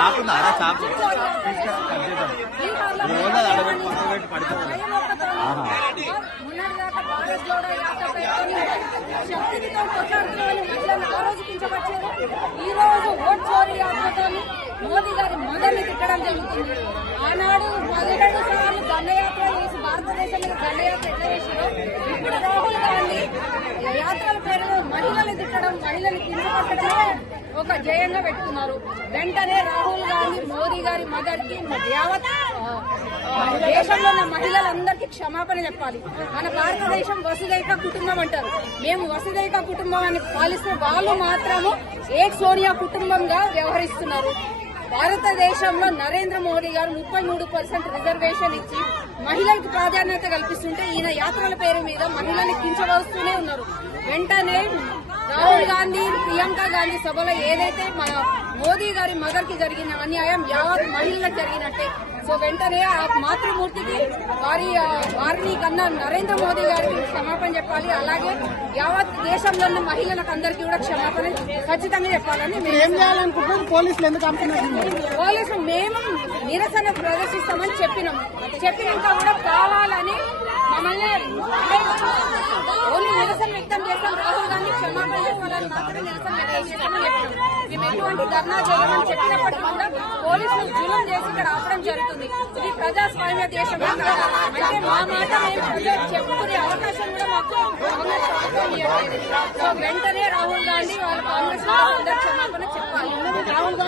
రోజు పక్కన పెట్టి పడిపోతుంది ఆ రోజు కించపరిచారు ఈ రోజు ఓట్ చోరీ యాత్రతో మోదీ గారి మదర్ని తిట్టడం జరుగుతుంది ఆనాడు పదిహేడు సార్లు దండయాత్ర చేసి భారతదేశం మీద దండయాత్ర ఎట్లా చేసారో ఇప్పుడు రాహుల్ గాంధీ యాత్రల పేరులో మహిళలు తిట్టడం మహిళలు కించపట్టడమే ఒక జయంగా పెట్టుకున్నారు. వెంటనే రాహుల్ గాంధీ మోదీ గారి మదర్కి యావత్ దేశంలో ఉన్న మహిళలందరికీ క్షమాపణ చెప్పాలి. మన భారతదేశం వసుదైక కుటుంబం అంటారు. మేము వసుదైక కుటుంబం అని పాలిస్తే వాళ్ళు మాత్రము ఏ సోనియా కుటుంబంగా వ్యవహరిస్తున్నారు. భారతదేశంలో నరేంద్ర మోడీ గారు ముప్పై మూడు పర్సెంట్ రిజర్వేషన్ ఇచ్చి మహిళలకు ప్రాధాన్యత కల్పిస్తుంటే ఈయన యాత్రల పేరు మీద మహిళల్ని కించవస్తూనే ఉన్నారు. వెంటనే రాహుల్ గాంధీ ప్రియాంక గాంధీ సభలో ఏదైతే మన మోదీ గారి మదర్కి జరిగిన అన్యాయం యావత్ మహిళలకు జరిగినట్టే. సో వెంటనే ఆ మాతృమూర్తికి వారి వారిని కన్నా నరేంద్ర మోదీ గారికి క్షమాపణ చెప్పాలి. అలాగే యావత్ దేశంలో ఉన్న మహిళలకు అందరికీ కూడా క్షమాపణ ఖచ్చితంగా చెప్పాలని పోలీసులు మేము నిరసన ప్రదర్శిస్తామని చెప్పినాం. చెప్పినాక కూడా కావాలని నిరసన వ్యక్తం చేస్తాం. రాహుల్ గాంధీ క్షమాపణ చెప్పాలని మాత్రమే నిరసన వ్యక్తం చేస్తామని చెప్పినాం మేము ఎటువంటి ధర్నా చేయమని చెప్పినప్పటికీ కూడా పోలీసులు జూలం చేసి ఇక్కడ ఆపడం జరుగుతుంది. ఇది ప్రజాస్వామ్య దేశం. అంటే మా మాట మేము ప్రజలకు చెప్పుకునే అవకాశం కూడా మాకు కాంగ్రెస్ ప్రభుత్వం ఇవ్వలేదు. సో వెంటనే రాహుల్ గాంధీ వాళ్ళు కాంగ్రెస్ క్షమాపణ చెప్పాలి. రాహుల్